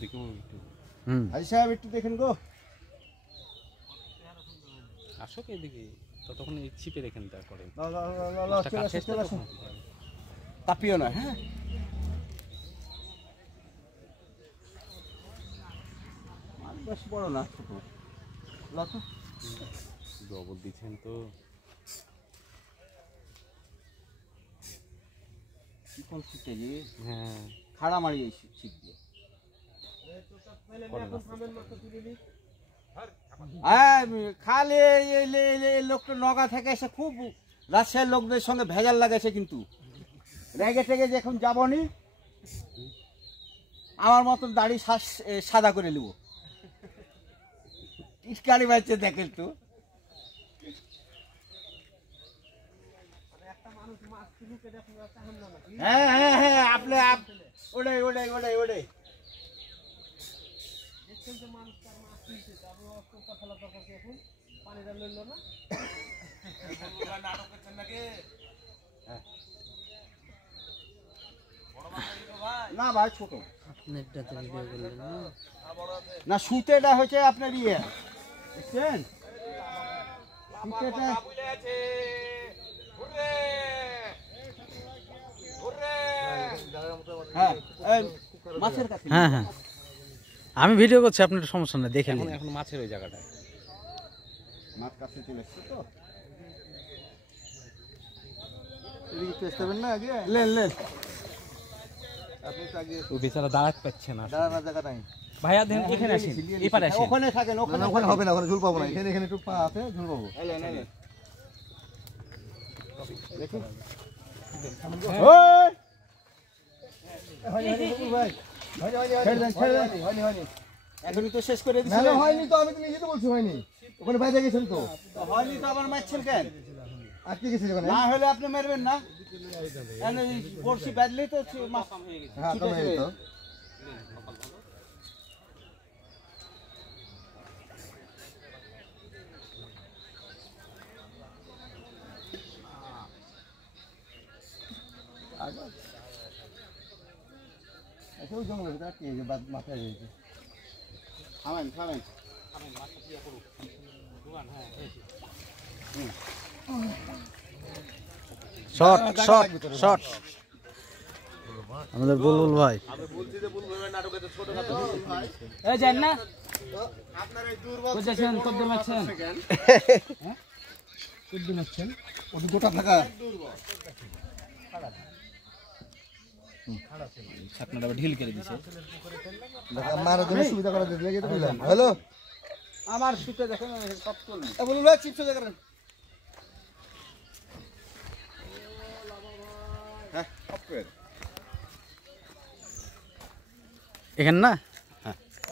ওদিকেও একটু হাজি সাহেব একটু দেখেন গো, আসো এদিকে, ততক্ষণ এই ছিপে দেখেন তারপরে তাপিও না। হ্যাঁ বেশ বড় না, ছোট গোবর দিচ্ছেন তো কোন ছিটে যে হ্যাঁ খাড়া মারি এই ছিট দিয়ে। খালি এই লোকটা নগা থেকে এসে খুব রাজশাহীর লোকদের সঙ্গে ভেজাল লাগাইছে, কিন্তু রেগে টেগে যে এখন যাবনি আমার মতন দাড়ি সাদা করে নেব। ইস্কারি বাচ্চা দেখেন তো, হ্যাঁ হ্যাঁ হ্যাঁ আপনি ওটাই ওটাই ওটাই ওটাই না ভাই ছোট না, সুতেটা হচ্ছে আপনার ইয়ে বুঝছেন, সুতেটা মাছের কাছে। হ্যাঁ হ্যাঁ আমি ভিডিও করছি, আপনার সমস্যা নেই, দেখে নিন। এখন মাছের ওই জায়গাটায় মাছ কাছে চলে এসছে তো, এদিকে চেষ্টা করবেন না, আগে লেন লেন আপনি তো আগে। ও বেচারা দাঁড়াতে পারছে না, দাঁড়ানোর জায়গা নাই ভাইয়া দেখেন এখানে আসেন, এপারে আসেন। ওখানে থাকেন, ওখানে ওখানে হবে না, ওখানে ঝুল পাবো না, এখানে এখানে একটু পা আছে, ঝুল পাবো। এলেন এলেন দেখুন এখনই তো শেষ করে দিচ্ছি। হয়নি তো, আমি তো নিজে তো বলছি হয়নি, ওখানে বাইরে গেছেন তো। হয়নি তো আবার মারছেন কেন? আটকে গেছি ওখানে, না হলে আপনি মারবেন না, বড়শি বাঁধলেই তো মাছ হয়ে গেছে। হ্যাঁ কম হয়ে যেত। ওই জঙ্গলের ভিতরে আটকে গেছে, মাথায় গেছে। থামেন থামেন শর্ট শর্ট শর্ট আমাদের বুলবুল ভাই। এই যান না বুঝছেন, কত মারছেন কত মারছেন, ওটা গোটা থাকা ছাকনাটা ঢিল করে দিছে, মারার জন্য সুবিধা করে দিতে লাগে তো কইলাম। হ্যালো আমার সুতে দেখেন সব চলবে, বলুন ভাই চিপস দেখেন। হ্যাঁ এখানে না